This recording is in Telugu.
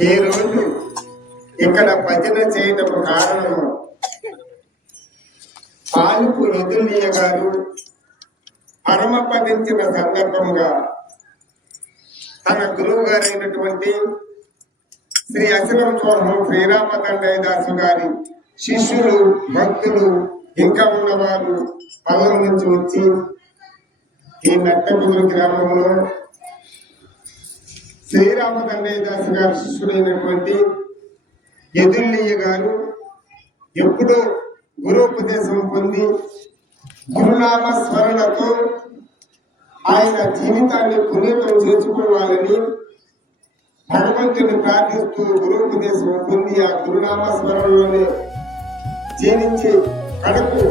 ఈ రోజు ఇక్కడ భజన చేయటం కారణము పాలుపు యదుల్య గారు పరమపదించిన సందర్భంగా తన గురువు గారైనటువంటి శ్రీ అసలం సోహం శ్రీరామదండయదాసు గారి శిష్యులు, భక్తులు ఇంకా ఉన్నవారు పల్లెల నుంచి వచ్చి ఈ మెట్టగుదురు గ్రామంలో శ్రీరామదండయదాసు గారి శిష్యుడైనటువంటి యదుల్య గారు ఎప్పుడో గురోపదేశం పొంది గురునామ స్మరణతో ఆయన జీవితాన్ని పునీతం చేసుకోవాలని భగవంతుని ప్రార్థిస్తూ గురోపదేశం పొంది ఆ గురునామ స్మరణలోనే జీవించి కడకు